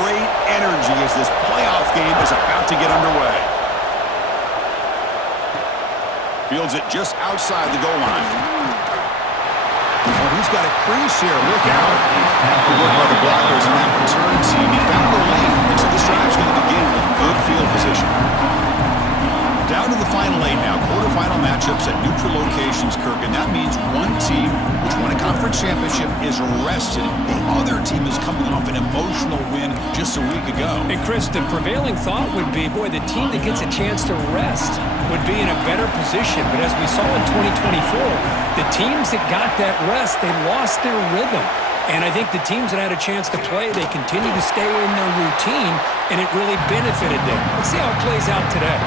great energy as this playoff game is about to get underway. Fields it just outside the goal line. Oh, he's got a crease here. Look out. Good work by the blockers in that return team. He found the lane, and so this drive's going to begin with good field position. Down to the final 8 now. Quarterfinal matchups at neutral locations, Kirk, and that means one team which won a conference championship is rested. The other team is coming off an emotional win just a week ago. And Chris, the prevailing thought would be, boy, the team that gets a chance to rest would be in a better position. But as we saw in 2024, the teams that got that rest, they lost their rhythm. And I think the teams that had a chance to play, they continue to stay in their routine, and it really benefited them. Let's see how it plays out today.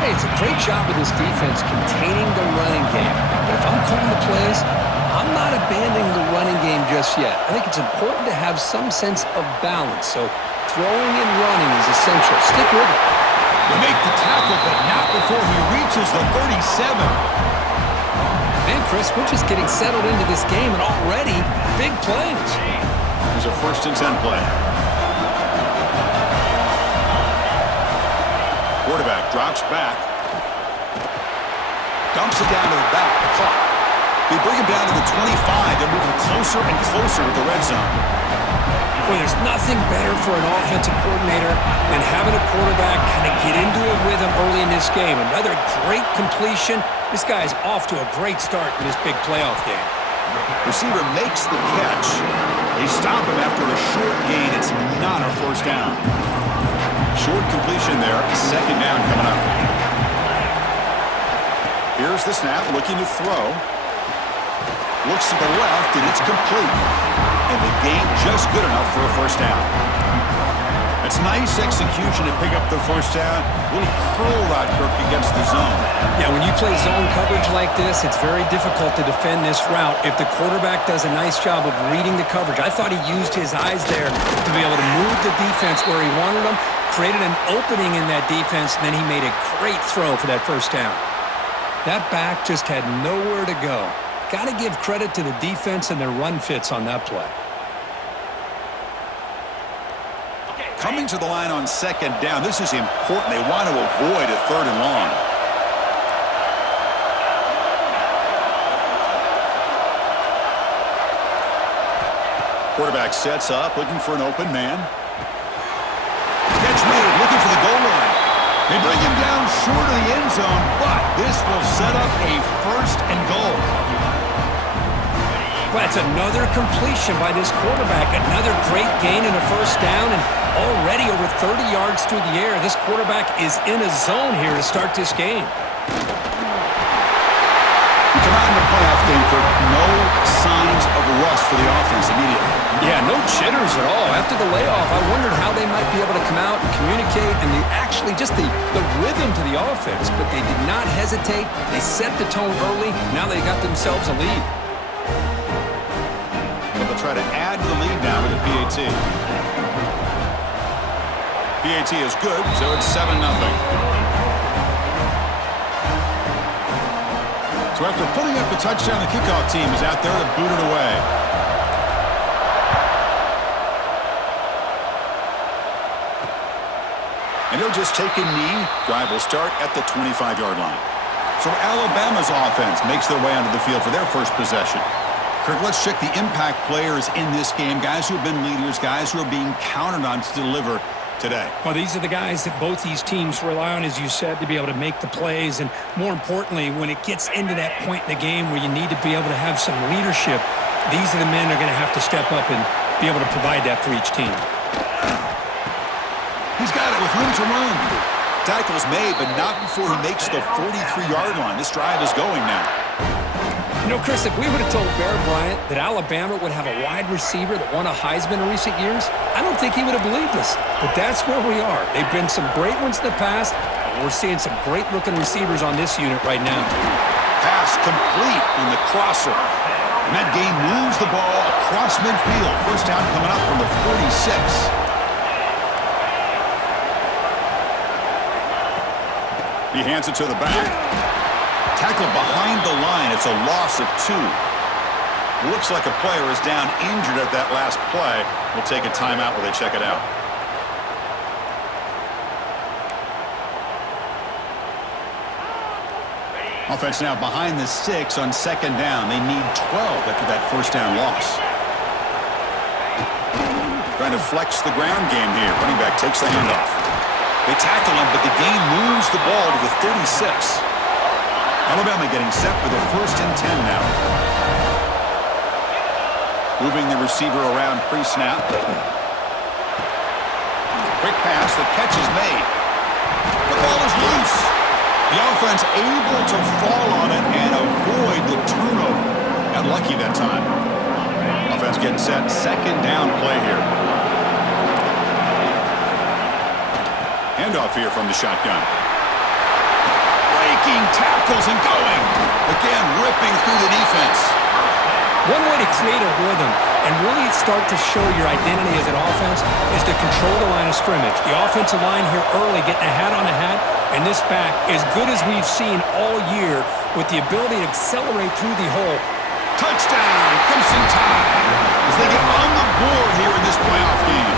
Hey, it's a great job of this defense containing the running game. But if I'm calling the plays, I'm not abandoning the running game just yet. I think it's important to have some sense of balance. So throwing and running is essential. Stick with it. They make the tackle, but not before he reaches the 37. Man, Chris, we're just getting settled into this game, and already big plays. There's a 1st and 10 play. Quarterback drops back. Dumps it down to the back. Caught. They bring him down to the 25. They're moving closer and closer to the red zone. Well, there's nothing better for an offensive coordinator than having a quarterback kind of get into a rhythm early in this game. Another great completion. This guy's off to a great start in this big playoff game. Receiver makes the catch. They stop him after a short gain. It's not a 1st down. Short completion there, 2nd down coming up. Here's the snap, looking to throw. Looks to the left, and it's complete. And the gain just good enough for a 1st down. It's nice execution to pick up the 1st down. Little curl route, Kirk, against the zone. Yeah, when you play zone coverage like this, it's very difficult to defend this route if the quarterback does a nice job of reading the coverage. I thought he used his eyes there to be able to move the defense where he wanted them, created an opening in that defense, and then he made a great throw for that 1st down. That back just had nowhere to go. Got to give credit to the defense and their run fits on that play. Coming to the line on 2nd down. This is important. They want to avoid a 3rd and long. Quarterback sets up, looking for an open man. Catch made, looking for the goal line. They bring him down short of the end zone, but this will set up a 1st and goal. Well, it's another completion by this quarterback. Another great gain in a 1st down, and already over 30 yards through the air. This quarterback is in a zone here to start this game. Come out in the playoff game, Kirk. No signs of rust for the offense immediately. Yeah, no jitters at all. After the layoff, I wondered how they might be able to come out and communicate and just the rhythm to the offense. But they did not hesitate. They set the tone early. Now they got themselves a lead. They'll try to add to the lead now with the PAT. PAT is good, so it's 7-0. So after putting up the touchdown, the kickoff team is out there to boot it away. And he'll just take a knee. Drive will start at the 25-yard line. So Alabama's offense makes their way onto the field for their first possession. Kirk, let's check the impact players in this game, guys who have been leaders, guys who are being counted on to deliver today. Well, these are the guys that both these teams rely on, as you said, to be able to make the plays. And more importantly, when it gets into that point in the game where you need to be able to have some leadership, these are the men that are going to have to step up and be able to provide that for each team. He's got it with room to run. Tackle's made, but not before he makes the 43-yard line. This drive is going now. You know, Chris, if we would have told Bear Bryant that Alabama would have a wide receiver that won a Heisman in recent years, I don't think he would have believed us. But that's where we are. They've been some great ones in the past, and we're seeing some great-looking receivers on this unit right now. Pass complete on the crosser. And that game moves the ball across midfield. First down coming up from the 46. He hands it to the back. Tackle behind the line. It's a loss of 2. Looks like a player is down injured at that last play. We'll take a timeout while they check it out. Offense now behind the 6 on second down. They need 12 after that first down loss. Trying to flex the ground game here. Running back takes the handoff. They tackle him, but the gain moves the ball to the 36. Alabama getting set for the 1st and 10 now. Moving the receiver around pre-snap. Quick pass. The catch is made. The ball is loose. The offense able to fall on it and avoid the turnover. Got lucky that time. Offense getting set. Second down play here. Handoff here from the shotgun. Breaking tackles and going. Again, ripping through the defense. One way to create a rhythm and really start to show your identity as an offense is to control the line of scrimmage. The offensive line here early getting a hat on a hat, and this back, as good as we've seen all year, with the ability to accelerate through the hole. Touchdown, Crimson Tide, as they get on the board here in this playoff game.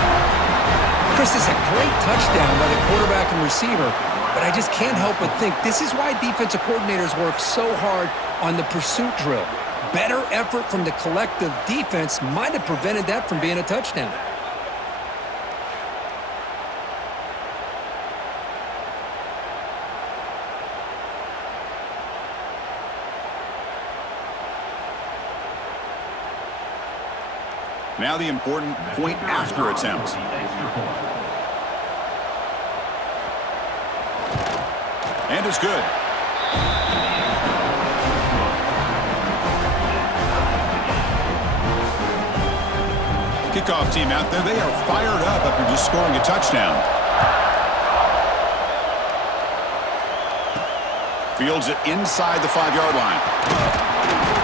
Chris, this is a great touchdown by the quarterback and receiver, but I just can't help but think this is why defensive coordinators work so hard on the pursuit drill. Better effort from the collective defense might have prevented that from being a touchdown. Now the important point after attempt. And it's good. Kickoff team out there. They are fired up after just scoring a touchdown. Fields it inside the 5-yard line.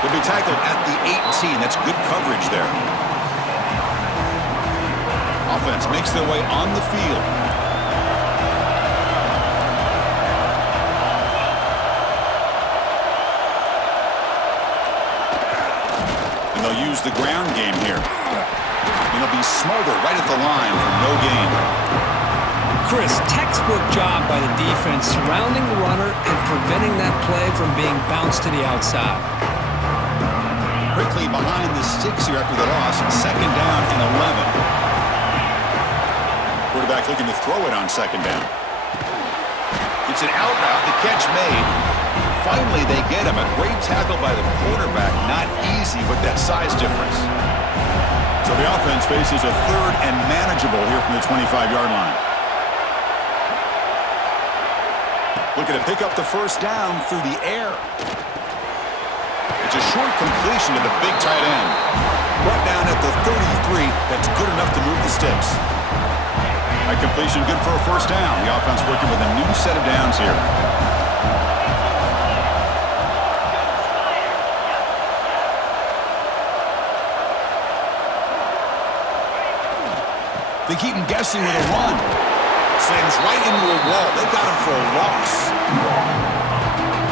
Will be tackled at the 18. That's good coverage there. Offense makes their way on the field. And they'll use the ground game here. And they'll be smothered right at the line for no gain. Chris, textbook job by the defense surrounding the runner and preventing that play from being bounced to the outside. Quickly behind the 6 here after the loss. Second down and 11. Quarterback looking to throw it on second down. It's an out route. The catch made. Finally, they get him. A great tackle by the quarterback. Not easy with that size difference. So the offense faces a third and manageable here from the 25-yard line. Looking to pick up the first down through the air. It's a short completion to the big tight end. Brought down at the 33. That's good enough to move the sticks. That completion good for a first down. The offense working with a new set of downs here. They keep him guessing with a run. Slams right into a wall. They got him for a loss.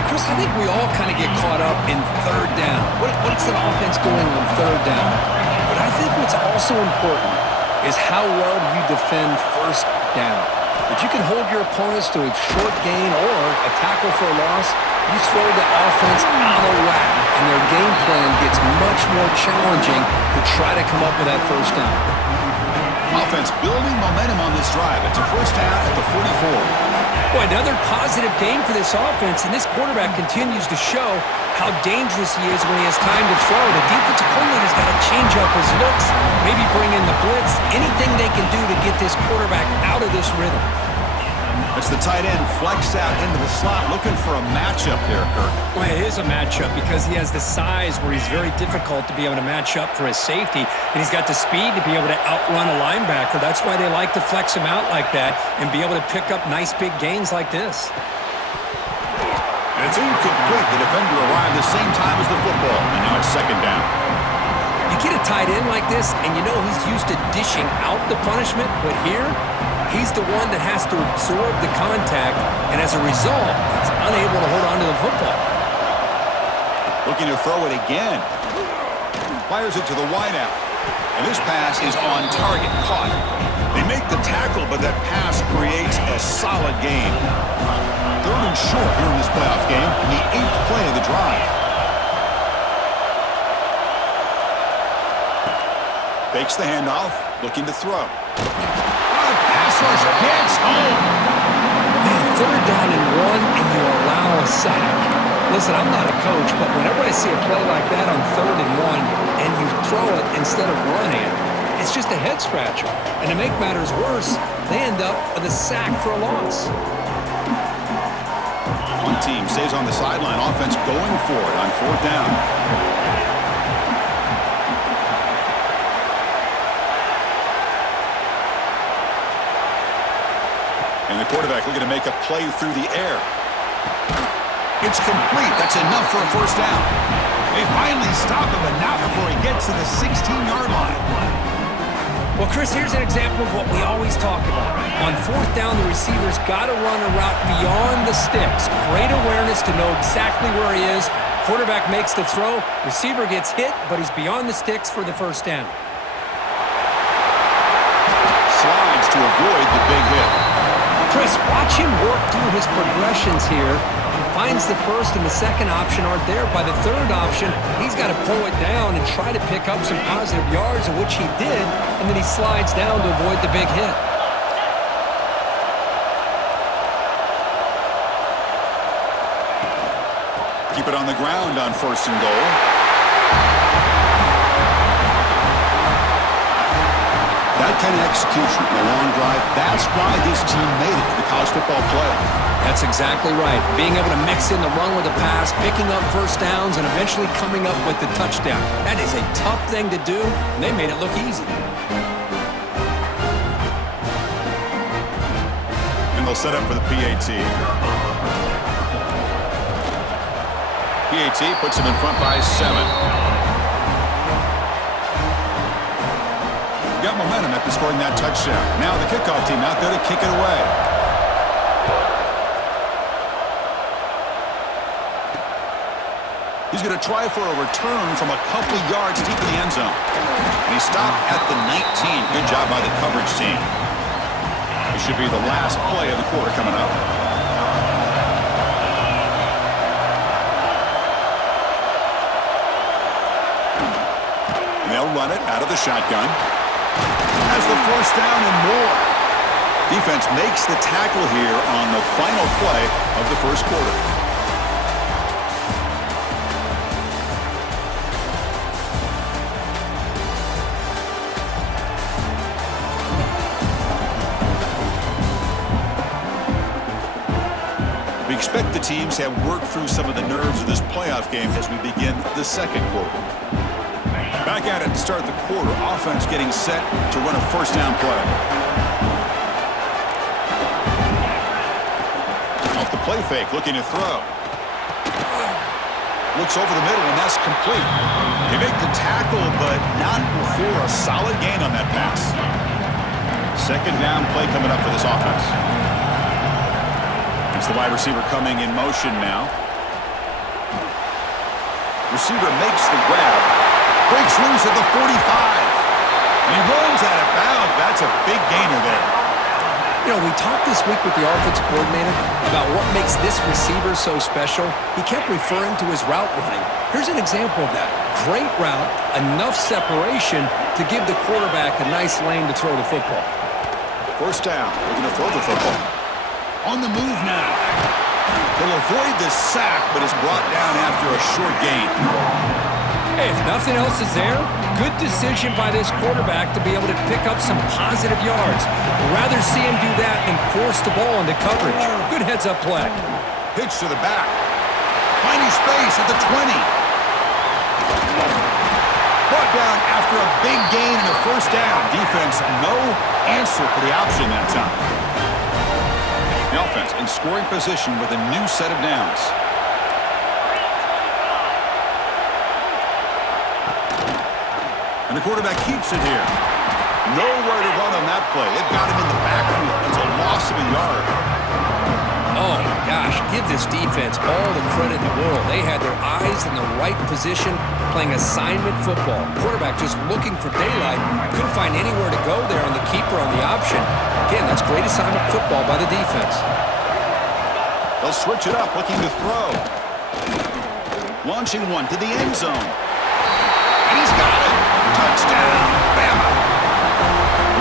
Chris, I think we all kind of get caught up in third down. What's the offense going on third down? But I think what's also important is how well you defend first down. If you can hold your opponents to a short gain or a tackle for a loss, you throw the offense out of whack, and their game plan gets much more challenging to try to come up with that first down. Offense building momentum on this drive. It's a first down at the 44. Boy, another positive game for this offense, and this quarterback continues to show how dangerous he is when he has time to throw. The defensive coordinator's got to change up his looks, maybe bring in the blitz, anything they can do to get this quarterback out of this rhythm. It's the tight end flexed out into the slot, looking for a matchup there, Kirk. Well, it is a matchup because he has the size where he's very difficult to be able to match up for his safety, and he's got the speed to be able to outrun a linebacker. That's why they like to flex him out like that and be able to pick up nice big gains like this. And it's incomplete. The defender arrived the same time as the football, and now it's second down. You get a tight end like this, and you know he's used to dishing out the punishment, but here, he's the one that has to absorb the contact, and as a result, he's unable to hold on to the football. Looking to throw it again. Fires it to the wideout. And this pass is on target, caught. They make the tackle, but that pass creates a solid gain. 3rd and short here in this playoff game, in the 8th play of the drive. Fakes the handoff, looking to throw. Pass rush gets home. Man, 3rd down and 1, and you allow a sack. Listen, I'm not a coach, but whenever I see a play like that on 3rd and 1, and you throw it instead of running it, it's just a head-scratcher. And to make matters worse, they end up with a sack for a loss. One team stays on the sideline, offense going for it on 4th down. And the quarterback looking to make a play through the air. It's complete. That's enough for a 1st down. They finally stop him, but not before he gets to the 16-yard line. Well, Chris, here's an example of what we always talk about. On 4th down, the receiver's got to run a route beyond the sticks. Great awareness to know exactly where he is. Quarterback makes the throw. Receiver gets hit, but he's beyond the sticks for the 1st down. Slides to avoid the big hit. Chris, watch him work through his progressions here. Finds the 1st and the 2nd option aren't there. By the 3rd option, he's got to pull it down and try to pick up some positive yards, of which he did, and then he slides down to avoid the big hit. Keep it on the ground on 1st and goal. That kind of execution in a long drive, that's why this team made it to the college football playoff. That's exactly right. Being able to mix in the run with the pass, picking up 1st downs, and eventually coming up with the touchdown. That is a tough thing to do, and they made it look easy. And they'll set up for the PAT. PAT puts them in front by 7. Got momentum after scoring that touchdown. Now the kickoff team out there to kick it away. He's going to try for a return from a couple yards deep in the end zone. And he stopped at the 19. Good job by the coverage team. It should be the last play of the quarter coming up. And they'll run it out of the shotgun. Has the 1st down and more. Defense makes the tackle here on the final play of the 1st quarter. We expect the teams to have worked through some of the nerves of this playoff game as we begin the 2nd quarter. Back at it to start the quarter. Offense getting set to run a 1st down play. Off the play fake, looking to throw. Looks over the middle, and that's complete. They make the tackle, but not before a solid gain on that pass. 2nd down play coming up for this offense. It's the wide receiver coming in motion now. Receiver makes the grab. Breaks loose at the 45. And he runs out of bounds. That's a big gainer there. You know, we talked this week with the offensive coordinator about what makes this receiver so special. He kept referring to his route running. Here's an example of that. Great route, enough separation to give the quarterback a nice lane to throw the football. 1st down. We're going to throw the football. On the move now. He'll avoid the sack, but is brought down after a short gain. Hey, if nothing else is there, good decision by this quarterback to be able to pick up some positive yards. Rather see him do that than force the ball into coverage. Good heads-up play. Pitch to the back. Finding space at the 20. Brought down after a big gain and a 1st down. Defense, no answer for the option that time. The offense in scoring position with a new set of downs. And the quarterback keeps it here. Nowhere to run on that play. It got him in the backfield. It's a loss of a yard. Oh, my gosh. Give this defense all the credit in the world. They had their eyes in the right position, playing assignment football. Quarterback just looking for daylight. Couldn't find anywhere to go there on the keeper on the option. Again, that's great assignment football by the defense. They'll switch it up, looking to throw. Launching one to the end zone. And he's got it. Touchdown, Bama.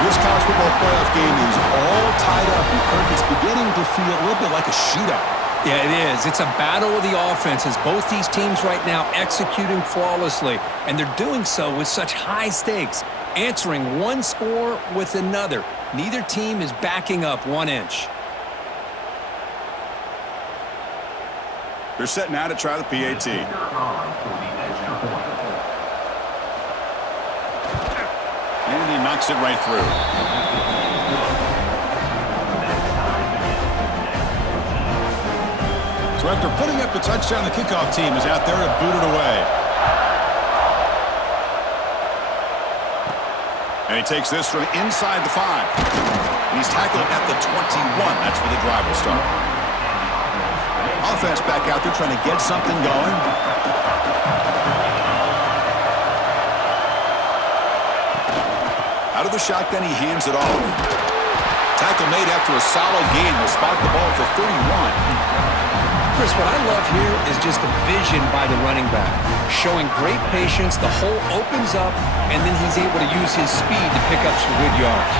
This college football playoff game is all tied up, and Kirk, it's beginning to feel a little bit like a shootout. Yeah, it is. It's a battle of the offenses. Both these teams right now executing flawlessly, and they're doing so with such high stakes, answering one score with another. Neither team is backing up 1 inch. They're set now to try the PAT. And he knocks it right through. So after putting up the touchdown, the kickoff team is out there to boot it away. And he takes this from inside the 5. And he's tackled at the 21. That's where the drive will start. Offense back out there trying to get something going. Out of the shotgun, he hands it off. Tackle made after a solid gain. Will spot the ball for 31. Chris, what I love here is just the vision by the running back. Showing great patience, the hole opens up, and then he's able to use his speed to pick up some good yards.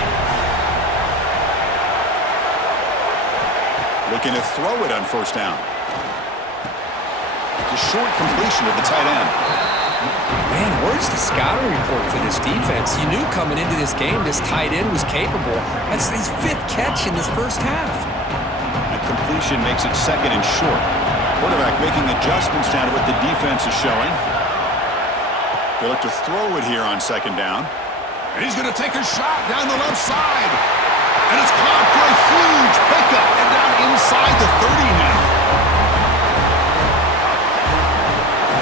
Looking to throw it on first down. A short completion to the tight end. Man, where's the scouting report for this defense? You knew coming into this game this tight end was capable. That's his 5th catch in this first half. That completion makes it second and short. Quarterback making adjustments down to what the defense is showing. They look to throw it here on second down. And he's going to take a shot down the left side. And it's caught for a huge pickup. And down inside the 30 now.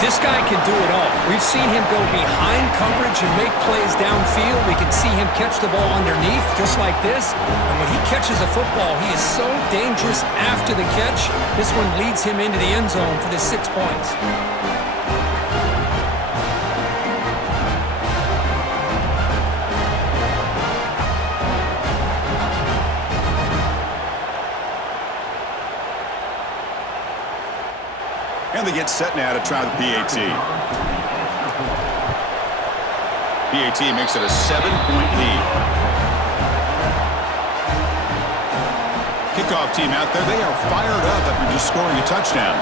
This guy can do it all. We've seen him go behind coverage and make plays downfield. We can see him catch the ball underneath just like this. And when he catches a football, he is so dangerous after the catch. This one leads him into the end zone for the 6 points. And they get set now to try the PAT. PAT makes it a 7-point lead. Kickoff team out there, they are fired up after just scoring a touchdown.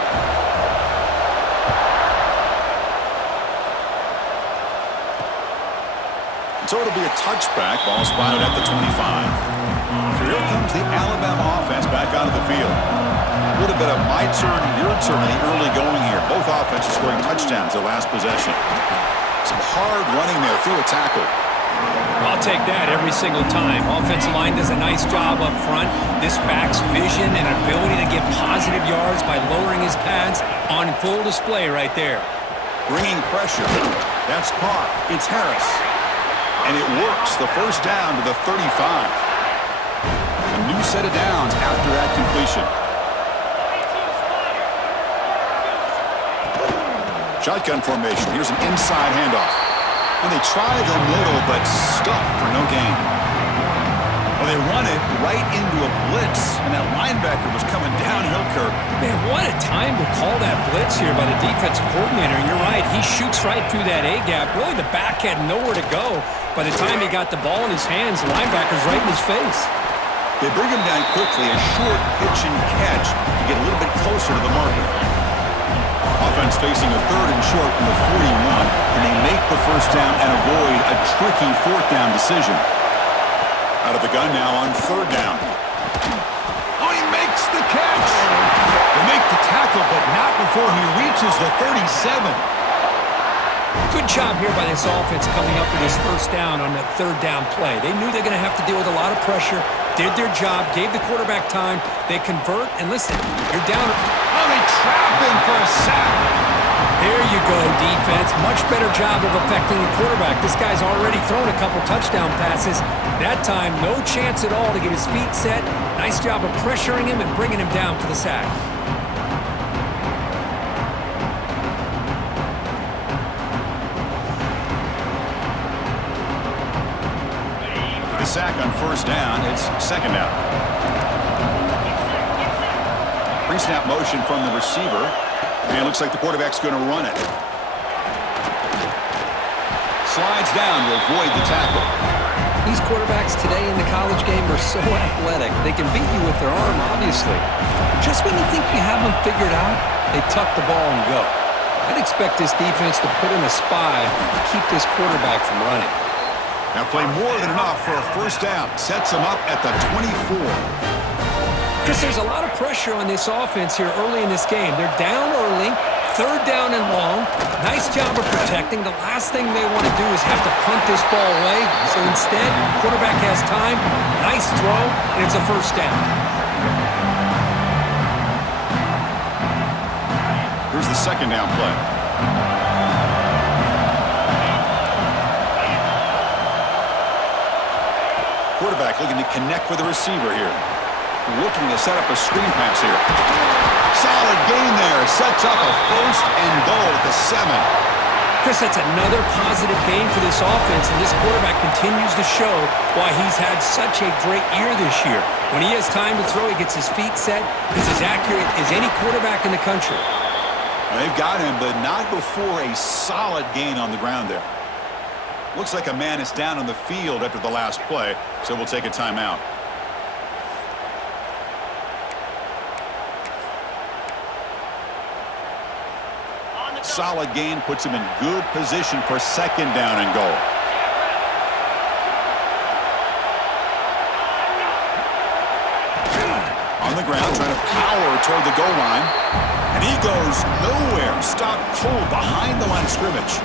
So it'll be a touchback, ball spotted at the 25. So here comes the Alabama offense back onto the field. A little bit of my turn, your turn in the early going here. Both offenses scoring touchdowns their last possession. Some hard running there through a tackle. I'll take that every single time. Offensive line does a nice job up front. This back's vision and ability to get positive yards by lowering his pads on full display right there. Bringing pressure. That's caught. It's Harris. And it works. The first down to the 35. A new set of downs after that completion. Shotgun formation. Here's an inside handoff. And they try the middle, but stuffed for no gain. Well, they run it right into a blitz, and that linebacker was coming downhill, Kirk. Man, what a time to call that blitz here by the defensive coordinator. And you're right, he shoots right through that A-gap. Really, the back had nowhere to go. By the time he got the ball in his hands, the linebacker's right in his face. They bring him down quickly, a short pitch and catch to get a little bit closer to the marker. Offense facing a third and short from the 41, and they make the first down and avoid a tricky fourth down decision. Out of the gun now on third down. Oh, he makes the catch! They make the tackle, but not before he reaches the 37. Good job here by this offense coming up with this first down on that third down play. They knew they're going to have to deal with a lot of pressure, did their job, gave the quarterback time. They convert, and listen, you're down. Oh, they trap him for a sack. There you go, defense. Much better job of affecting the quarterback. This guy's already thrown a couple touchdown passes. That time, no chance at all to get his feet set. Nice job of pressuring him and bringing him down for the sack. sack on first down. It's second down. Pre-snap motion from the receiver. And it looks like the quarterback's going to run it. Slides down to avoid the tackle. These quarterbacks today in the college game are so athletic. They can beat you with their arm, obviously. Just when you think you have them figured out, they tuck the ball and go. I'd expect this defense to put in a spy to keep this quarterback from running. Now play more than enough for a first down. Sets them up at the 24. Chris, there's a lot of pressure on this offense here early in this game. They're down early, third down and long. Nice job of protecting. The last thing they want to do is have to punt this ball away. So instead, quarterback has time, nice throw, and it's a first down. Here's the second down play. Quarterback looking to connect with the receiver here. Looking to set up a screen pass here. Solid gain there. Sets up a first and goal at the 7. Chris, that's another positive game for this offense, and this quarterback continues to show why he's had such a great year this year. When he has time to throw, he gets his feet set. He's as accurate as any quarterback in the country. They've got him, but not before a solid gain on the ground there. Looks like a man is down on the field after the last play, so we'll take a timeout. Solid gain puts him in good position for second down and goal. On the ground, trying to power toward the goal line. And he goes nowhere. Stopped cold behind the line of scrimmage.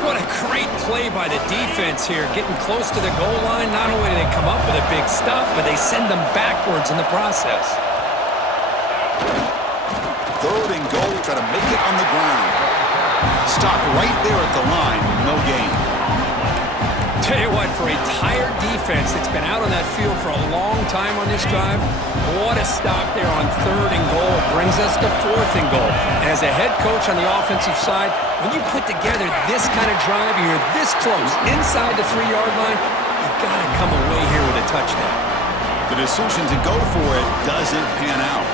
What a great play by the defense here. Getting close to the goal line, not only do they come up with a big stop, but they send them backwards in the process. Third and goal, try to make it on the ground. Stop right there at the line, no gain. Tell you what, for a tired defense that's been out on that field for a long time on this drive, what a stop there on third and goal. Brings us to fourth and goal. And as a head coach on the offensive side, when you put together this kind of drive, you're this close, inside the 3-yard line, you've got to come away here with a touchdown. The decision to go for it doesn't pan out.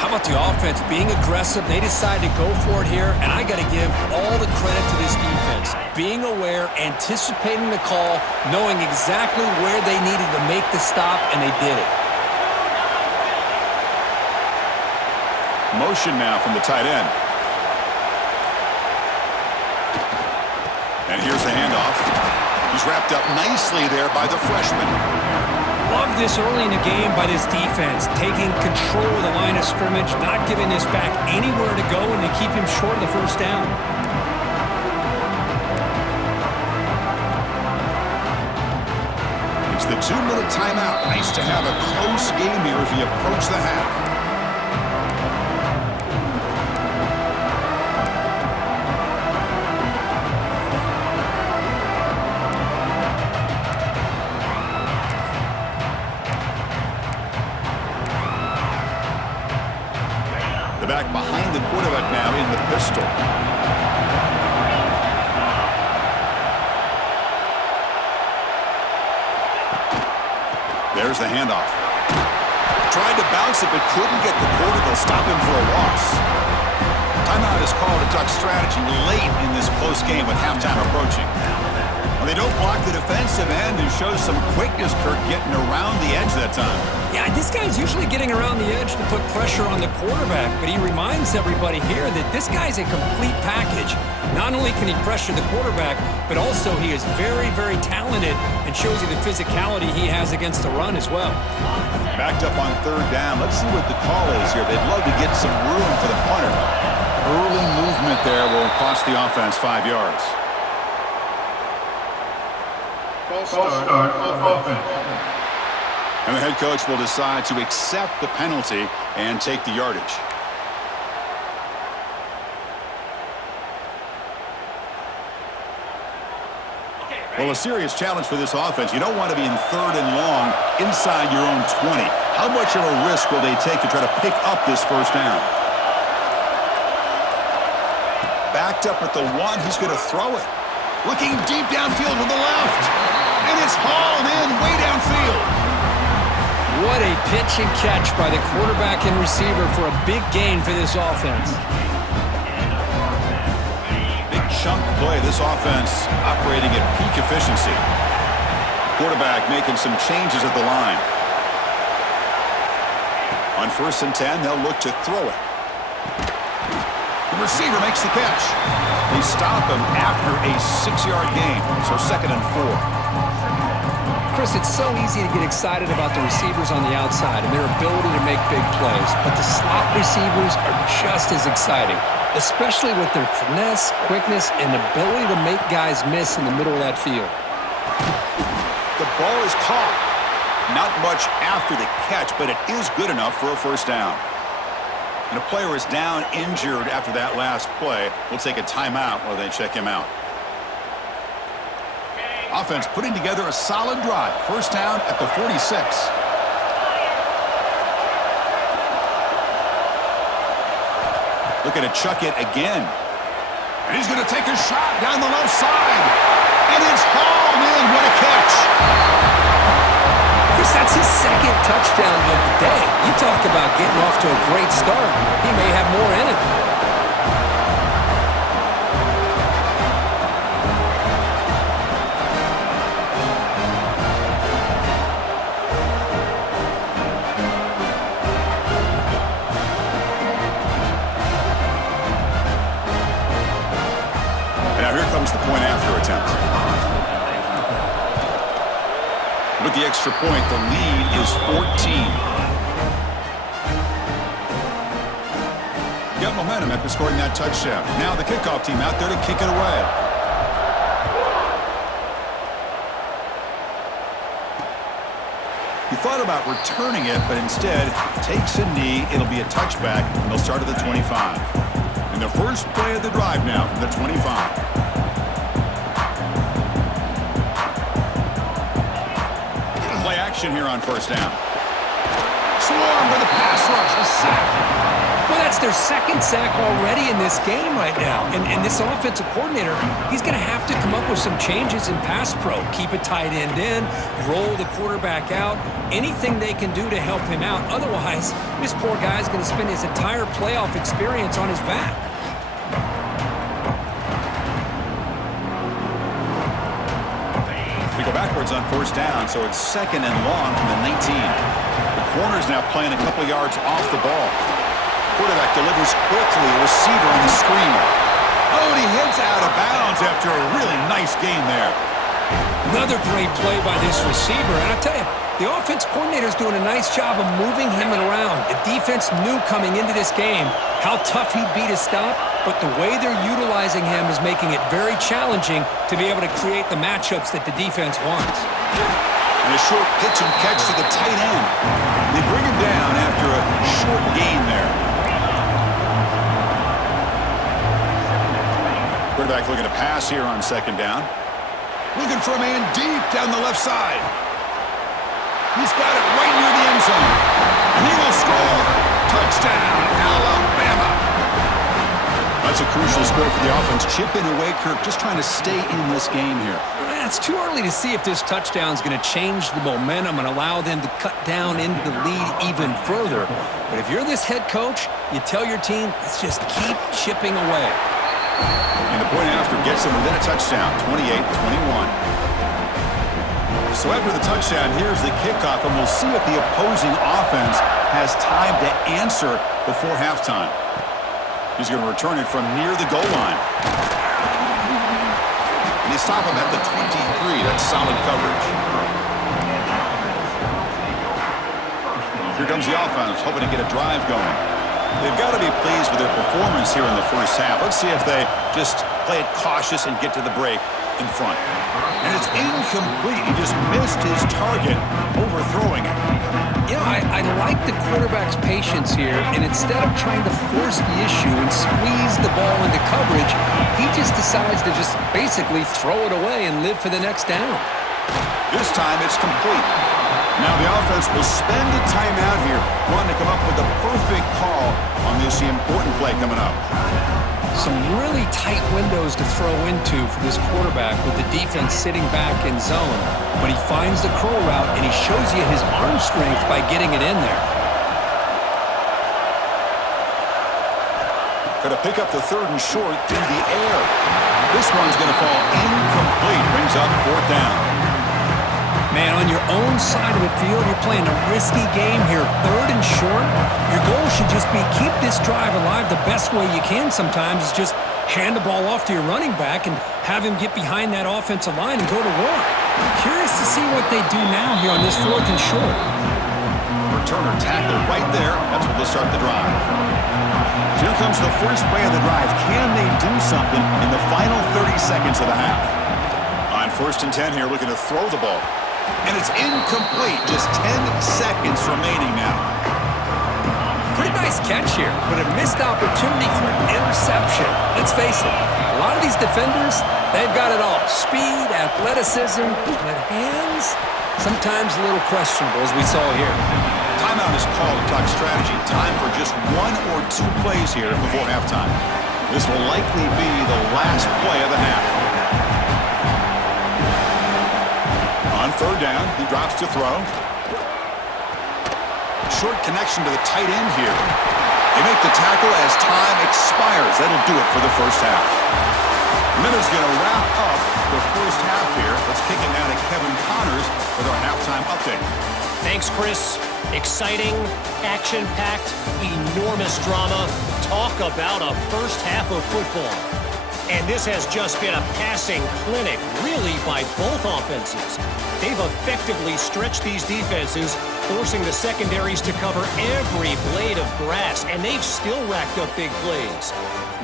How about the offense being aggressive? They decide to go for it here, and I got to give all the credit to this defense. Being aware, anticipating the call, knowing exactly where they needed to make the stop, and they did it. Motion now from the tight end. And here's the handoff. He's wrapped up nicely there by the freshman. Love this early in the game by this defense, taking control of the line of scrimmage, not giving this back anywhere to go, and they keep him short of the first down. It's the 2-minute timeout. Nice to have a close game here as we approach the half. Back behind the quarterback now in the pistol. There's the handoff. Tried to bounce it, but couldn't get the quarterback. Stop him for a loss. Timeout is called to talk strategy late in this close game with halftime approaching. Well, they don't block the defensive end and show some quickness, Kirk, getting around the edge that time. Yeah, this guy's usually getting around the edge to put pressure on the quarterback, but he reminds everybody here that this guy's a complete package. Not only can he pressure the quarterback, but also he is very, very talented and shows you the physicality he has against the run as well. Backed up on third down. Let's see what the call is here. They'd love to get some room for the punter. Early movement there will cost the offense 5 yards. Start offense. And the head coach will decide to accept the penalty and take the yardage. Well, a serious challenge for this offense. You don't want to be in third and long inside your own 20. How much of a risk will they take to try to pick up this first down? Backed up at the 1, he's going to throw it. Looking deep downfield to the left. and it's hauled in way downfield. What a pitch and catch by the quarterback and receiver for a big gain for this offense. Big chunk play. This offense operating at peak efficiency. Quarterback making some changes at the line. On 1st and 10, they'll look to throw it. The receiver makes the catch. They stop him after a 6-yard gain, so 2nd and 4. Chris, it's so easy to get excited about the receivers on the outside and their ability to make big plays, but the slot receivers are just as exciting, especially with their finesse, quickness, and ability to make guys miss in the middle of that field. The ball is caught. Not much after the catch, but it is good enough for a 1st down. And a player is down injured after that last play. We'll take a timeout while they check him out. Offense putting together a solid drive. 1st down at the 46. Looking to chuck it again. And he's going to take a shot down the left side. And it's hauled in. What a catch. Chris, that's his 2nd touchdown of the day. You talk about getting off to a great start. He may have more in it. And now here comes the point after attempt. With the extra point, the lead is 14. Got momentum after scoring that touchdown. Now the kickoff team out there to kick it away. He thought about returning it, but instead takes a knee. It'll be a touchback, and they'll start at the 25. And the first play of the drive now from the 25. Here on 1st down. Swarm with a pass rush, a sack. Well, that's their 2nd sack already in this game right now. And this offensive coordinator, he's going to have to come up with some changes in pass pro. Keep a tight end in, roll the quarterback out, anything they can do to help him out. Otherwise, this poor guy's going to spend his entire playoff experience on his back. We go backwards on 1st down, so it's 2nd and long from the 19. The corner's now playing a couple yards off the ball. Quarterback delivers quickly, a receiver on the screen. Oh, and he heads out of bounds after a really nice gain there. Another great play by this receiver, and I tell you, the offense coordinator's doing a nice job of moving him around. The defense knew coming into this game how tough he'd be to stop, but the way they're utilizing him is making it very challenging to be able to create the matchups that the defense wants. And a short pitch and catch to the tight end. They bring him down after a short gain there. Quarterback looking to pass here on 2nd down. Looking for a man deep down the left side. He's got it right near the end zone. And he will score. Touchdown, Alabama. That's a crucial score for the offense. Chipping away, Kirk, just trying to stay in this game here. It's too early to see if this touchdown is going to change the momentum and allow them to cut down into the lead even further. But if you're this head coach, you tell your team, let's just keep chipping away. And the point after gets them within a touchdown, 28-21. So after the touchdown, here's the kickoff, and we'll see if the opposing offense has time to answer before halftime. He's going to return it from near the goal line. And they stop him at the 23. That's solid coverage. Here comes the offense, hoping to get a drive going. They've got to be pleased with their performance here in the 1st half. Let's see if they just play it cautious and get to the break in front. And it's incomplete. He just missed his target, overthrowing it. You know, I like the quarterback's patience here, and instead of trying to force the issue and squeeze the ball into coverage, he just decides to just basically throw it away and live for the next down. This time it's complete. Now the offense will spend a timeout here, wanting to come up with the perfect call on this important play coming up. Some really tight windows to throw into for this quarterback with the defense sitting back in zone. But he finds the curl route, and he shows you his arm strength by getting it in there. Going to pick up the 3rd and short through the air. This one's going to fall incomplete. Brings up 4th down. Man, on your own side of the field, you're playing a risky game here. 3rd and short. Your goal should just be keep this drive alive the best way you can sometimes is just hand the ball off to your running back and have him get behind that offensive line and go to work. Curious to see what they do now here on this 4th and short. Returner tackled right there. That's what they'll start the drive. Here comes the first play of the drive. Can they do something in the final 30 seconds of the half? On 1st and 10 here, looking to throw the ball. And it's incomplete. Just 10 seconds remaining now. Pretty nice catch here, but a missed opportunity for an interception. Let's face it, a lot of these defenders, they've got it all. Speed, athleticism, but hands, sometimes a little questionable, as we saw here. Timeout is called to talk strategy. Time for just 1 or 2 plays here before halftime. This will likely be the last play of the half. On 3rd down, he drops to throw. Short connection to the tight end here. They make the tackle as time expires. That'll do it for the first half. Miller's going to wrap up the first half here. Let's kick it now to Kevin Connors with our halftime update. Thanks, Chris. Exciting, action-packed, enormous drama. Talk about a first half of football. And this has just been a passing clinic, really, by both offenses. They've effectively stretched these defenses, forcing the secondaries to cover every blade of grass, and they've still racked up big plays.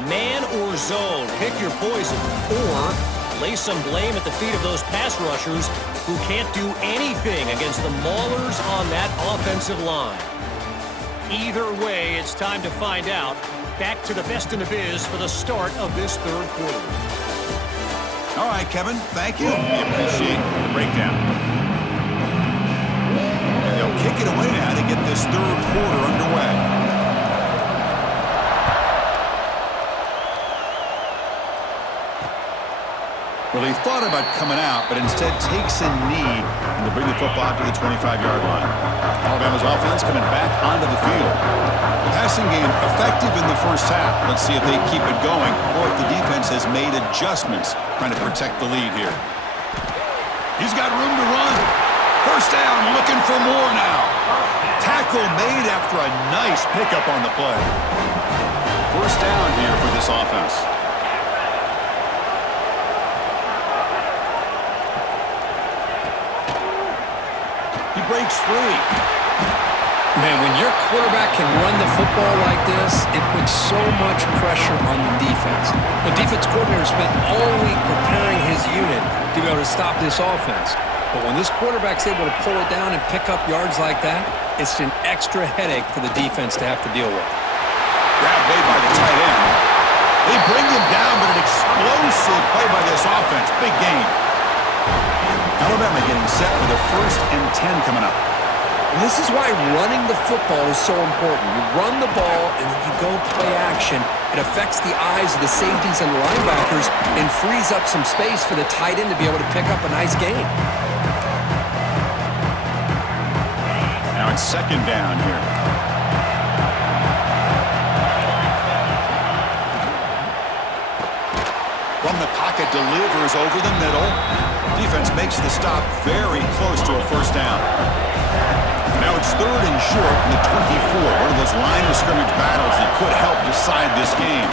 Man or zone, pick your poison, or lay some blame at the feet of those pass rushers who can't do anything against the maulers on that offensive line. Either way, it's time to find out. Back to the best in the biz for the start of this 3rd quarter. All right, Kevin, thank you. We appreciate the breakdown. And they'll kick it away now to get this 3rd quarter underway. Well, he thought about coming out, but instead takes a knee and to bring the football to the 25-yard line. Alabama's offense coming back onto the field. The passing game effective in the first half. Let's see if they keep it going or if the defense has made adjustments trying to protect the lead here. He's got room to run. First down, looking for more now. Tackle made after a nice pickup on the play. First down here for this offense. He breaks free. Man, when your quarterback can run the football like this, it puts so much pressure on the defense. The defense coordinator spent all week preparing his unit to be able to stop this offense. But when this quarterback's able to pull it down and pick up yards like that, it's an extra headache for the defense to have to deal with. Grab made by the tight end. They bring him down, but an explosive play by this offense. Big game. Alabama getting set for the 1st and 10 coming up. And this is why running the football is so important. You run the ball and then you go play action. It affects the eyes of the safeties and the linebackers and frees up some space for the tight end to be able to pick up a nice gain. Now it's 2nd down here. From the pocket, delivers over the middle. Defense makes the stop very close to a first down. Now it's 3rd and short from the 24. One of those line of scrimmage battles that could help decide this game.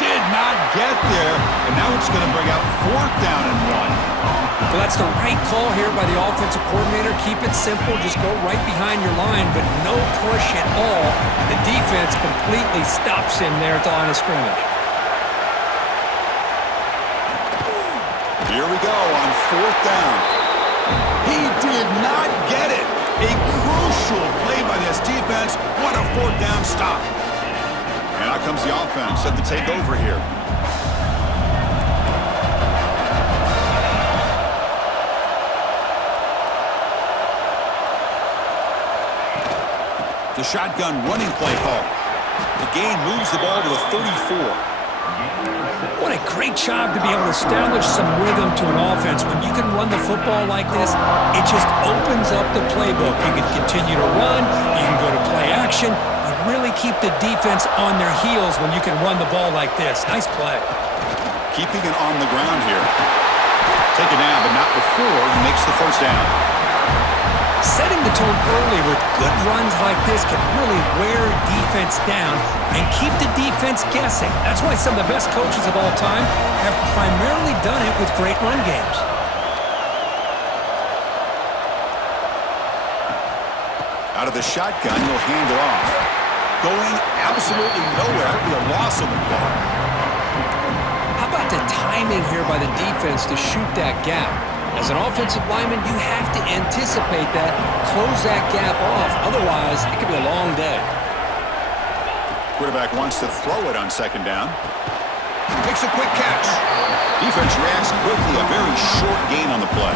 Did not get there, and now it's going to bring out 4th down and 1. Well, that's the right call here by the offensive coordinator. Keep it simple. Just go right behind your line, but no push at all. The defense completely stops him there at the line of scrimmage. Here we go on 4th down. He did not get it. A crucial play by this defense. What a 4th down stop. And out comes the offense set to take over here. The shotgun running play call. The gain moves the ball to the 34. What a great job to be able to establish some rhythm to an offense. When you can run the football like this, it just opens up the playbook. You can continue to run. You can go to play action. You really keep the defense on their heels when you can run the ball like this. Nice play. Keeping it on the ground here. Taken down, but not before he makes the first down. Setting the tone early with good runs like this can really wear defense down and keep the defense guessing. That's why some of the best coaches of all time have primarily done it with great run games. Out of the shotgun, he'll hand it off. Going absolutely nowhere. That'll be a loss on the play. How about the timing here by the defense to shoot that gap? As an offensive lineman, you have to anticipate that, close that gap off. Otherwise, it could be a long day. Quarterback wants to throw it on second down. Makes a quick catch. Defense reacts quickly. A very short gain on the play.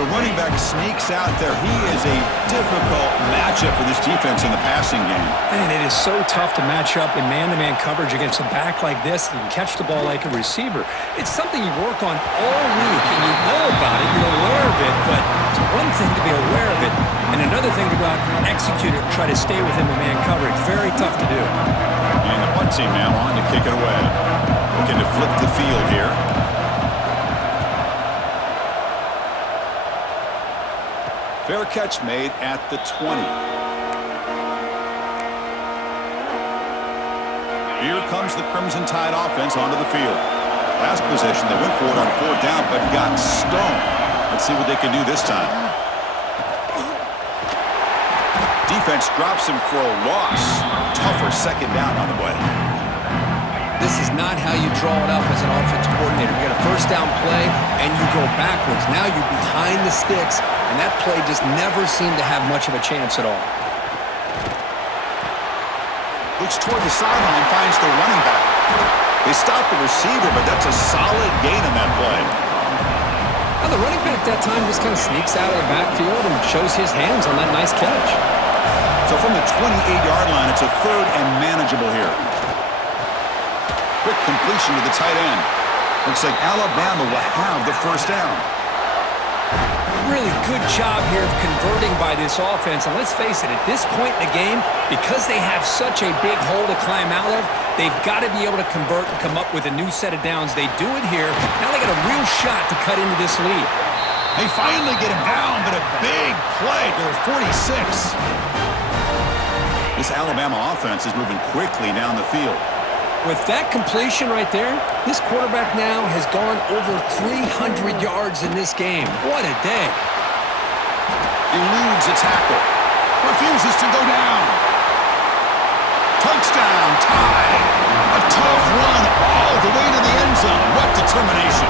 The running back sneaks out there. He is a difficult matchup for this defense in the passing game. Man, it is so tough to match up in man-to-man coverage against a back like this and catch the ball like a receiver. It's something you work on all week, and you know about it, you're aware of it, but it's one thing to be aware of it, and another thing to go out and execute it and try to stay within the man coverage. Very tough to do. And the punt team now on to kick it away. Looking to flip the field here. Fair catch made at the 20. Here comes the Crimson Tide offense onto the field. Last possession, they went for it on fourth down, but got stoned. Let's see what they can do this time. Defense drops him for a loss. Tougher second down on the way. This is not how you draw it up as an offensive coordinator. You got a first down play, and you go backwards. Now you're behind the sticks, and that play just never seemed to have much of a chance at all. Looks toward the sideline, finds the running back. They stop the receiver, but that's a solid gain on that play. Now the running back that time just kind of sneaks out of the backfield and shows his hands on that nice catch. So from the 28-yard line, it's a third and manageable here. Quick completion to the tight end. Looks like Alabama will have the first down. Really good job here of converting by this offense. And let's face it, at this point in the game, because they have such a big hole to climb out of, they've got to be able to convert and come up with a new set of downs. They do it here. Now they got a real shot to cut into this lead. They finally get him down, but a big play to the 46. This Alabama offense is moving quickly down the field. With that completion right there, this quarterback now has gone over 300 yards in this game. What a day. Eludes a tackle. Refuses to go down. Touchdown, Tide. A tough run all the way to the end zone. What determination.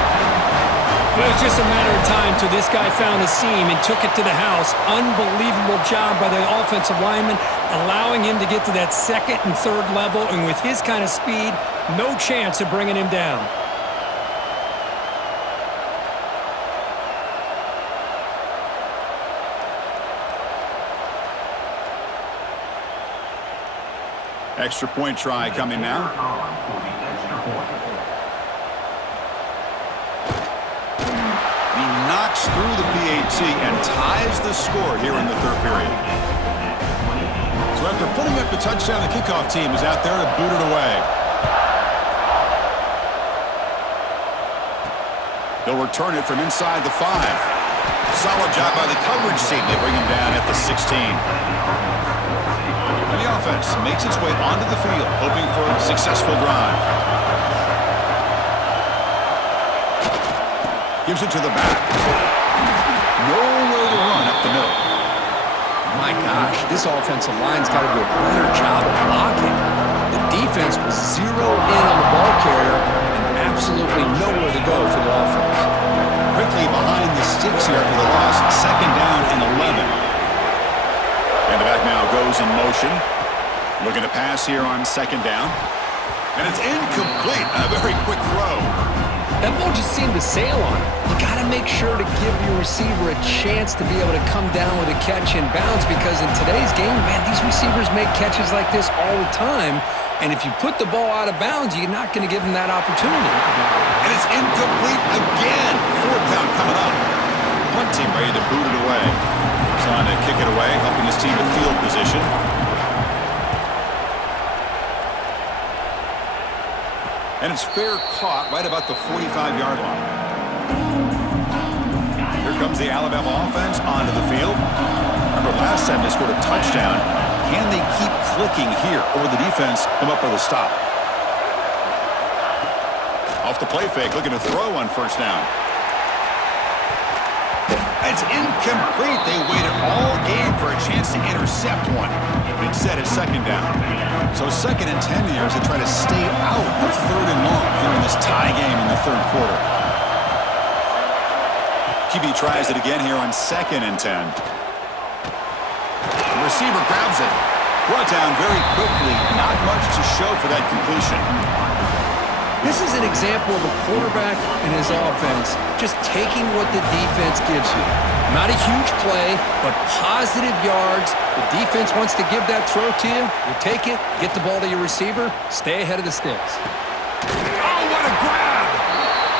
Well, it was just a matter of time till this guy found a seam and took it to the house. Unbelievable job by the offensive lineman, allowing him to get to that second and third level, and with his kind of speed, no chance of bringing him down. Extra point try coming now. He knocks through the PAT and ties the score here in the third period. So after putting up the touchdown, the kickoff team is out there to boot it away. They'll return it from inside the 5. Solid job by the coverage team. They bring him down at the 16. And the offense makes its way onto the field, hoping for a successful drive. Gives it to the back. Nowhere to run up the middle. My gosh, this offensive line's got to do a better job of blocking. The defense was zeroed in on the ball carrier and absolutely nowhere to go for the offense. Quickly behind the sticks here for the loss. Second down and 11. And the back now goes in motion. Looking to pass here on second down. And it's incomplete. A very quick throw. That ball just seemed to sail on him. You got to make sure to give your receiver a chance to be able to come down with a catch and bounce, because in today's game, man, these receivers make catches like this all the time. And if you put the ball out of bounds, you're not going to give them that opportunity. And it's incomplete again. Fourth down coming up. Punt team ready to boot it away. Trying to kick it away, helping his team with field position. And it's fair caught right about the 45-yard line. Here comes the Alabama offense onto the field. Remember last time they scored a touchdown. Can they keep clicking here, or will the defense come up with a stop? Off the play fake, looking to throw on first down. It's incomplete. They waited all game for a chance to intercept one. Instead, it's second down. So second and 10 here as they try to stay out of third and long here in this tie game in the third quarter. QB tries it again here on second and 10. The receiver grabs it. Brought down very quickly. Not much to show for that completion. This is an example of a quarterback and his offense just taking what the defense gives you. Not a huge play, but positive yards. The defense wants to give that throw to you. You take it, get the ball to your receiver, stay ahead of the sticks. Oh, what a grab!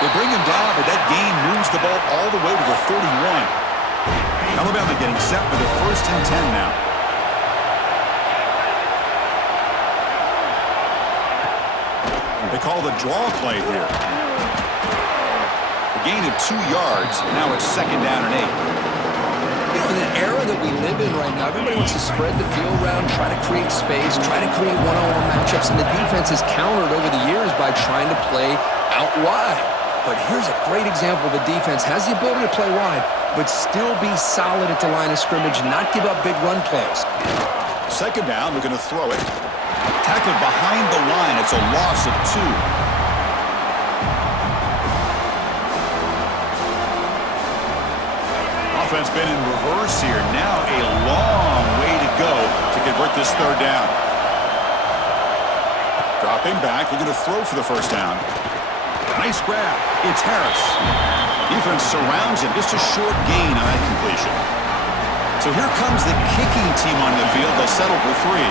They bring him down, but that gain moves the ball all the way to the 31. Alabama getting set for the first and 10 now. They call the draw play here. A gain of 2 yards. Now it's second down and 8. In an era that we live in right now, everybody wants to spread the field around, try to create space, try to create one-on-one matchups, and the defense has countered over the years by trying to play out wide. But here's a great example. The defense has the ability to play wide, but still be solid at the line of scrimmage and not give up big run plays. Second down, they're going to throw it. Tackled behind the line. It's a loss of 2. Offense been in reverse here. Now a long way to go to convert this third down. Dropping back. They're going to throw for the first down. Nice grab. It's Harris. Defense surrounds him. Just a short gain on that completion. So here comes the kicking team on the field. They'll settle for 3.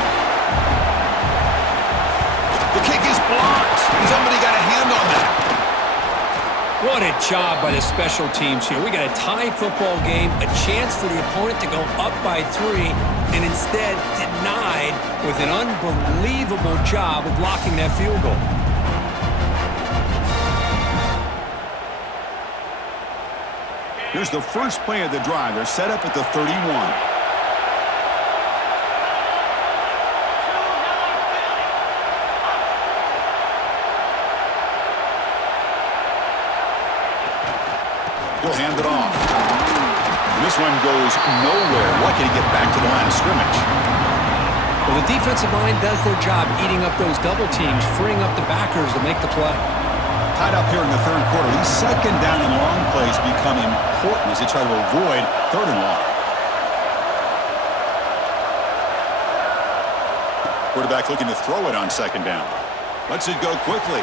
The kick is blocked. Somebody got a hand on that. What a job by the special teams here. We got a tie football game, a chance for the opponent to go up by 3, and instead denied with an unbelievable job of blocking that field goal. Here's the first play of the drive. They're set up at the 31. He'll hand it off. And this one goes nowhere. Lucky to get back to the line of scrimmage. Well, the defensive line does their job eating up those double teams, freeing up the backers to make the play. Tied up here in the third quarter. These second down and long plays become important as they try to avoid third and long. Quarterback looking to throw it on second down. Lets it go quickly.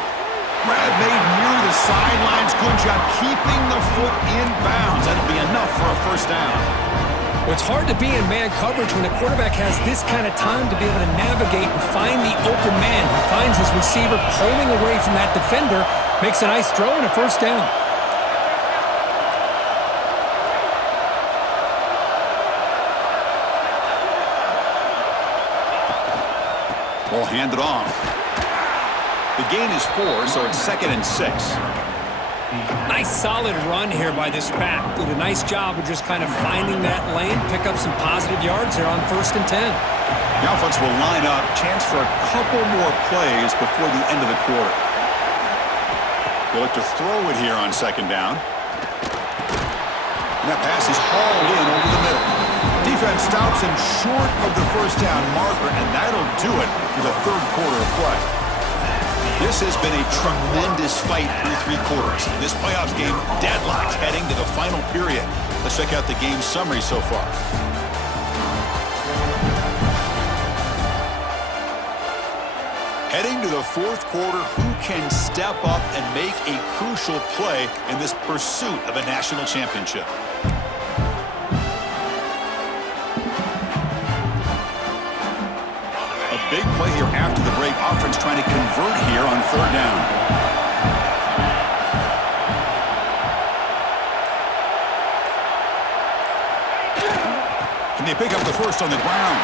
Grab made near the sidelines. Good job keeping the foot in bounds. That'll be enough for a first down. Well, it's hard to be in man coverage when the quarterback has this kind of time to be able to navigate and find the open man. He finds his receiver pulling away from that defender, makes a nice throw and a first down. Ball handed off. The gain is 4, so it's second and 6. Nice solid run here by this back. Did a nice job of just kind of finding that lane, pick up some positive yards there on first and 10. The offense will line up. Chance for a couple more plays before the end of the quarter. They look to throw it here on second down. And that pass is hauled in over the middle. Defense stops him short of the first down marker, and that'll do it for the third quarter of play. This has been a tremendous fight through 3 quarters. This playoffs game deadlocked heading to the final period. Let's check out the game summary so far. Heading to the fourth quarter, who can step up and make a crucial play in this pursuit of a national championship? A Big play here after the break. Offense trying to convert here on third down. Can they pick up the first on the ground?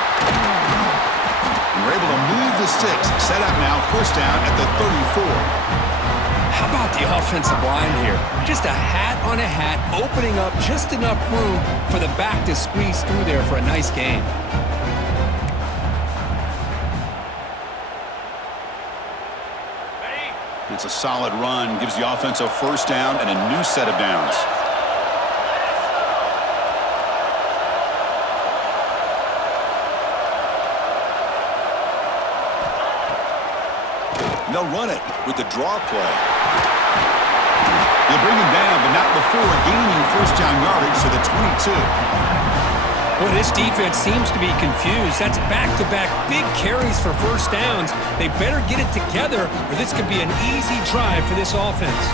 And we're able to move the sticks. Set up now, first down at the 34. How about the offensive line here? Just a hat on a hat, opening up just enough room for the back to squeeze through there for a nice gain. It's a solid run, gives the offense a first down and a new set of downs. They'll run it with the draw play. They'll bring him down, but not before gaining first down yardage to the 22. Well, this defense seems to be confused. That's back-to-back big carries for first downs. They better get it together, or this could be an easy drive for this offense.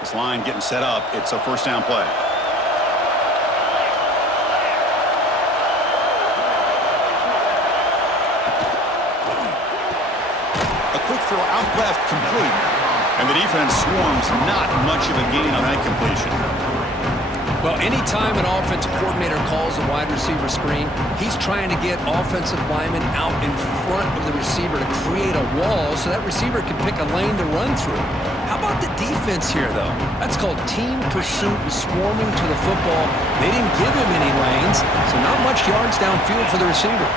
This line getting set up. It's a first down play. Quick throw out left, complete. And the defense swarms, not much of a gain on that completion. Well, anytime an offensive coordinator calls a wide receiver screen, he's trying to get offensive linemen out in front of the receiver to create a wall so that receiver can pick a lane to run through. How about the defense here, though? That's called team pursuit and swarming to the football. They didn't give him any lanes, so not much yards downfield for the receiver.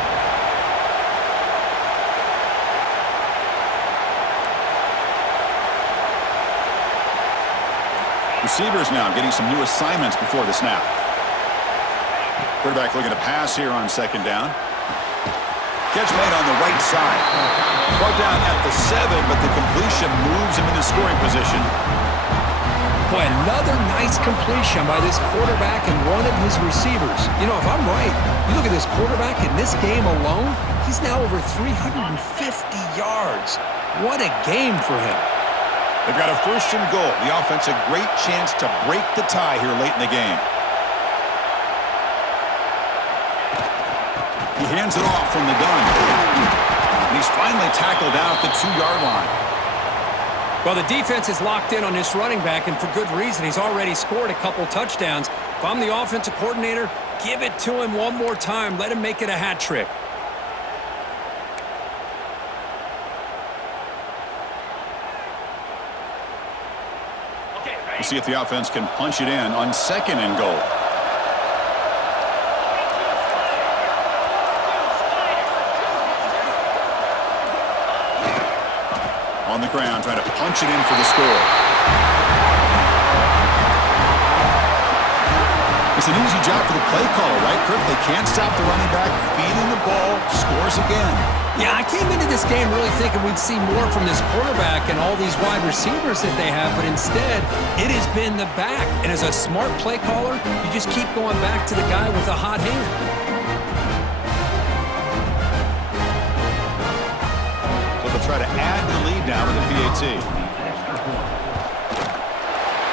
Receivers now getting some new assignments before the snap. Quarterback looking to pass here on second down. Catch made on the right side. Brought down at the 7, but the completion moves him into scoring position. Boy, another nice completion by this quarterback and one of his receivers. You know, if I'm right, you look at this quarterback in this game alone, he's now over 350 yards. What a game for him. They've got a first and goal. The offense a great chance to break the tie here late in the game. He hands it off from the gun. And he's finally tackled down at the 2-yard line. Well, the defense is locked in on this running back, and for good reason. He's already scored a couple touchdowns. If I'm the offensive coordinator, give it to him one more time. Let him make it a hat trick. We'll see if the offense can punch it in on second and goal. On the ground, trying to punch it in for the score. It's an easy job for the play caller, right, Kirk? They can't stop the running back, feeding the ball, scores again. Yeah, I came into this game really thinking we'd see more from this quarterback and all these wide receivers that they have, but instead, it has been the back. And as a smart play caller, you just keep going back to the guy with a hot hand. So they'll try to add the lead now with the PAT.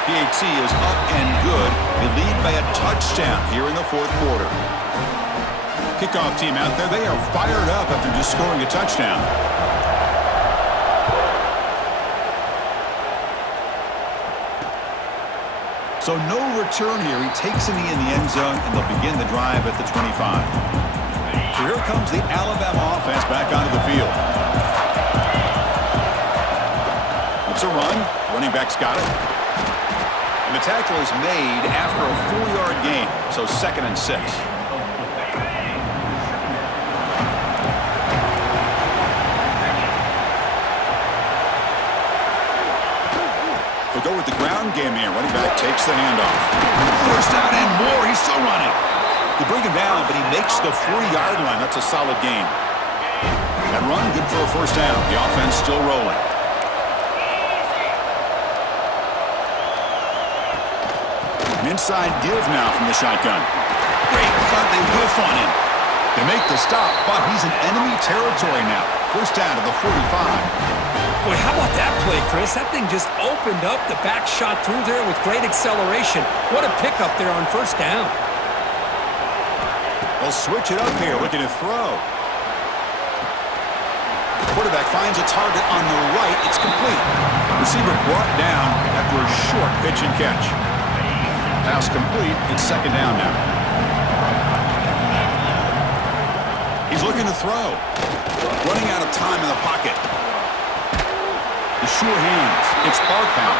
PAT is up and good. They lead by a touchdown here in the fourth quarter. Kickoff team out there, they are fired up after just scoring a touchdown. So no return here. He takes a knee in the end zone, and they'll begin the drive at the 25. So here comes the Alabama offense back onto the field. It's a run. Running back's got it. And the tackle is made after a 4-yard gain, so 2nd and 6. Go with the ground game here. Running back takes the handoff. First down and more. He's still running. They bring him down, but he makes the 40-yard line. That's a solid gain. That run, good for a first down. The offense still rolling. An inside give now from the shotgun. Great cut. They whiff on him. They make the stop, but he's in enemy territory now. First down to the 45. Boy, how about that play, Chris? That thing just opened up. The back shot through there with great acceleration. What a pickup there on first down. They'll switch it up here, looking to throw. Quarterback finds a target on the right. It's complete. Receiver brought down after a short pitch and catch. Pass complete. It's second down now. He's looking to throw. Running out of time in the pocket. The sure hands. It's Barkow.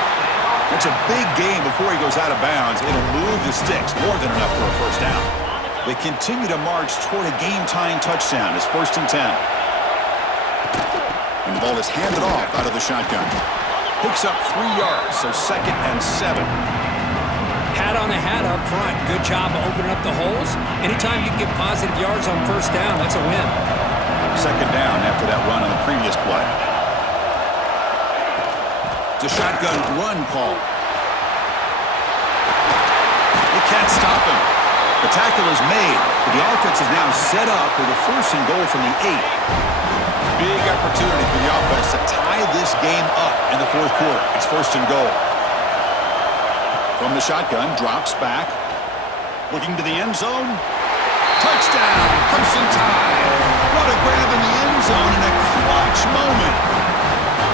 That's a big game before he goes out of bounds. It'll move the sticks. More than enough for a first down. They continue to march toward a game-tying touchdown. It's first and 10. And the ball is handed off out of the shotgun. Picks up 3 yards, so second and 7. Hat on a hat up front. Good job of opening up the holes. Anytime you get positive yards on first down, that's a win. Second down after that run on the previous play. It's a shotgun run call. They can't stop him. The tackle is made, but the offense is now set up with a first and goal from the 8. Big opportunity for the offense to tie this game up in the fourth quarter. It's first and goal. From the shotgun, drops back. Looking to the end zone. Touchdown, Crimson Tide. What a grab in the end zone in a clutch moment.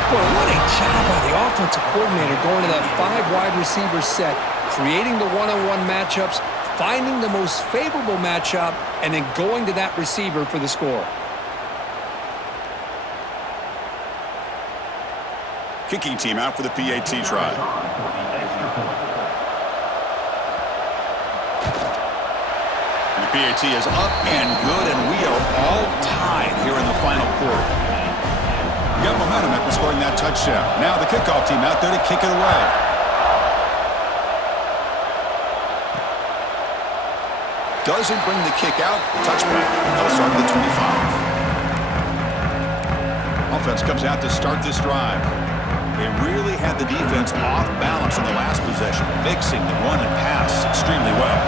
Boy, what a job by the offensive coordinator going to that 5 wide receiver set, creating the one-on-one matchups, finding the most favorable matchup, and then going to that receiver for the score. Kicking team out for the PAT try. And the PAT is up and good, and we are all tied here in the final quarter. We got momentum after scoring that touchdown. Now the kickoff team out there to kick it away. Doesn't bring the kick out. Touchback. That'll start at the 25. Offense comes out to start this drive. They really had the defense off balance in the last possession, mixing the run and pass extremely well.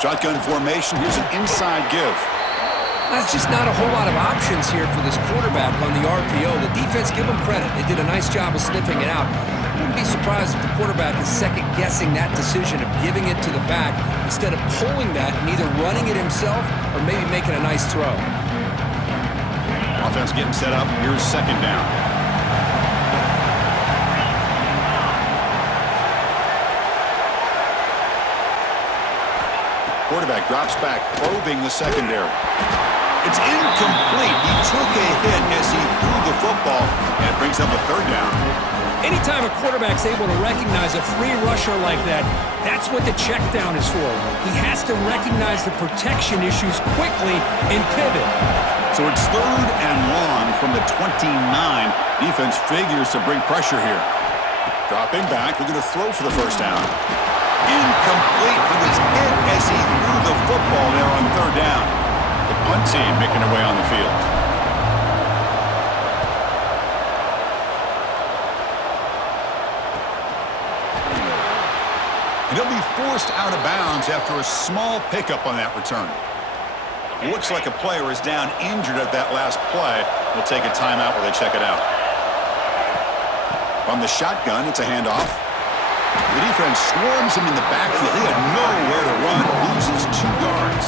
Shotgun formation. Here's an inside give. That's just not a whole lot of options here for this quarterback on the RPO. The defense, give them credit. They did a nice job of sniffing it out. Wouldn't be surprised if the quarterback is second-guessing that decision of giving it to the back instead of pulling that and either running it himself or maybe making a nice throw. Offense getting set up. Here's second down. Quarterback drops back, probing the secondary. It's incomplete. He took a hit as he threw the football, and it brings up a third down. Anytime a quarterback's able to recognize a free rusher like that, that's what the check down is for. He has to recognize the protection issues quickly and pivot. So it's third and long from the 29. Defense figures to bring pressure here. Dropping back, looking to throw for the first down. Incomplete. He was hit as he threw the football there on third down. The punt team making their way on the field. And he'll be forced out of bounds after a small pickup on that return. Looks like a player is down injured at that last play. We'll take a timeout while they check it out. From the shotgun, it's a handoff. The defense swarms him in the backfield. He had nowhere to run, loses 2 yards.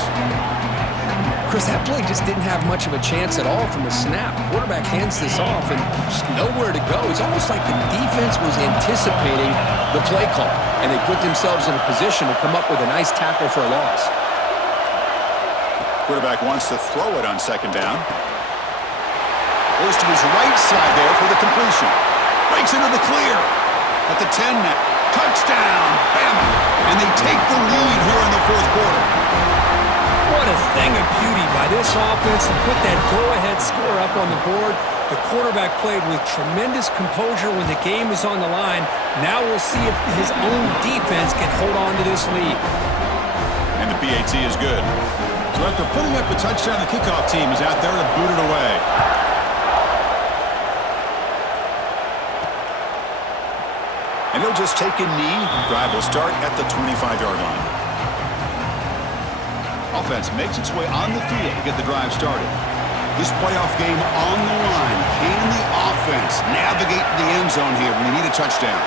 Chris, that play just didn't have much of a chance at all from the snap. Quarterback hands this off and just nowhere to go. It's almost like the defense was anticipating the play call, and they put themselves in a position to come up with a nice tackle for a loss. Quarterback wants to throw it on second down. Goes to his right side there for the completion. Breaks into the clear. At the 10 now. Touchdown, Bama. And they take the lead here in the fourth quarter. What a thing of beauty by this offense to put that go-ahead score up on the board. The quarterback played with tremendous composure when the game was on the line. Now we'll see if his own defense can hold on to this lead. And the PAT is good. So after putting up a touchdown, the kickoff team is out there to boot it away. And he'll just take a knee. Drive will start at the 25-yard line. Offense makes its way on the field to get the drive started. This playoff game on the line. Can the offense navigate the end zone here when they need a touchdown?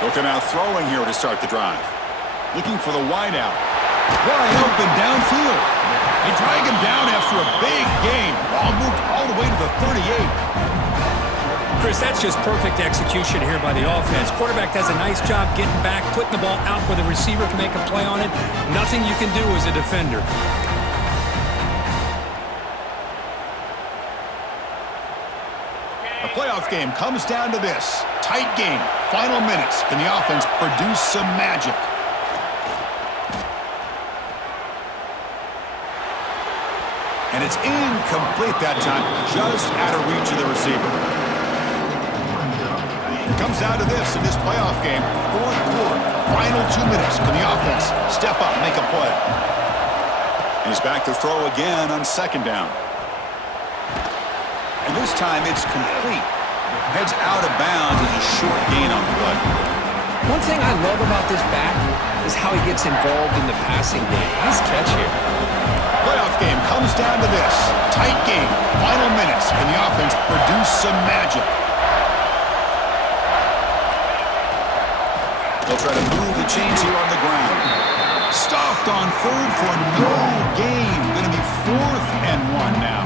They'll come out throwing here to start the drive. Looking for the wideout. Wide open downfield. They drag him down after a big gain. Ball moved all the way to the 38. Chris, that's just perfect execution here by the offense. Quarterback does a nice job getting back, putting the ball out where the receiver can make a play on it. Nothing you can do as a defender. The playoff game comes down to this. Tight game. Final minutes. Can the offense produce some magic? And it's incomplete that time. Just out of reach of the receiver. It comes down to this in this playoff game. Fourth quarter. Final 2 minutes. Can the offense step up, make a play? And he's back to throw again on second down. And this time it's complete. Heads out of bounds as a short gain on the play. One thing I love about this back is how he gets involved in the passing game. Nice catch here. Playoff game comes down to this. Tight game. Final minutes. Can the offense produce some magic? They'll try to move the chains here on the ground. Stuffed on third for no gain. Going to be 4th and 1 now.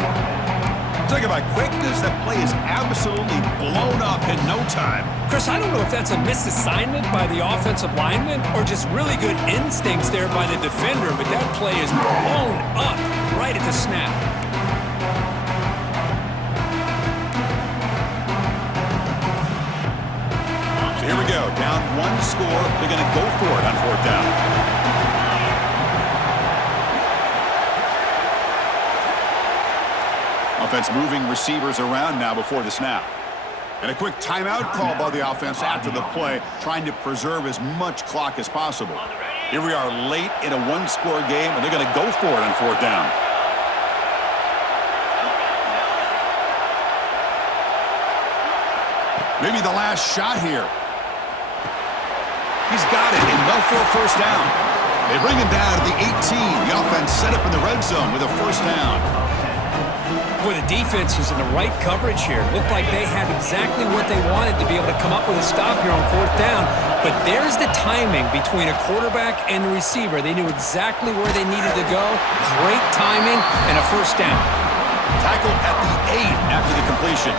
Talk about quickness. That play is absolutely blown up in no time. Chris, I don't know if that's a misassignment by the offensive lineman or just really good instincts there by the defender, but that play is blown up right at the snap. So here we go. Down 1 score. They're going to go for it on 4th down. Offense moving receivers around now before the snap. And a quick timeout call by the offense after the play, trying to preserve as much clock as possible. Here we are late in a 1-score game, and they're going to go for it on 4th down. Maybe the last shot here. He's got it, and they'll for a 1st down. They bring him down to the 18. The offense set up in the red zone with a 1st down. Boy, the defense was in the right coverage here. Looked like they had exactly what they wanted to be able to come up with a stop here on 4th down. But there's the timing between a quarterback and the receiver. They knew exactly where they needed to go. Great timing and a 1st down. Tackled at the 8 after the completion.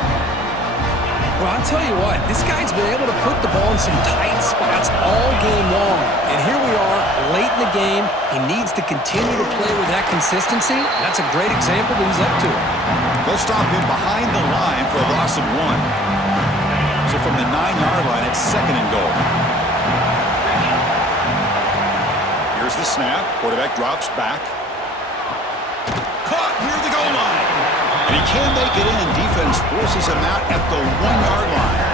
Well, I'll tell you what, this guy's been able to put the ball in some tight spots all game long. And here we are, late in the game. He needs to continue to play with that consistency. That's a great example that he's up to it. They'll stop him behind the line for a loss of 1. So from the 9-yard line, it's 2nd and goal. Here's the snap. Quarterback drops back. Caught near the goal line. And he can't make it in. Defense forces him out at the 1-yard line.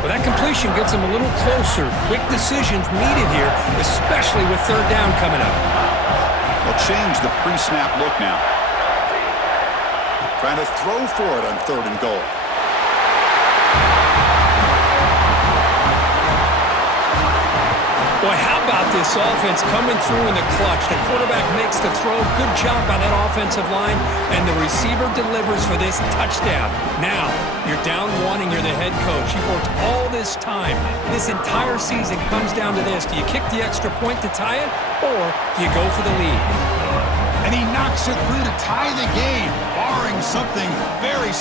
Well, that completion gets him a little closer. Quick decisions needed here, especially with 3rd down coming up. They'll change the pre-snap look now. Trying to throw for it on 3rd and goal. Boy, how about this offense coming through in the clutch? The quarterback makes the throw. Good job by that offensive line. And the receiver delivers for this touchdown. Now, you're down 1 and you're the head coach. You've worked all this time. This entire season comes down to this. Do you kick the extra point to tie it, or do you go for the lead? And he knocks it through to tie the game, barring something very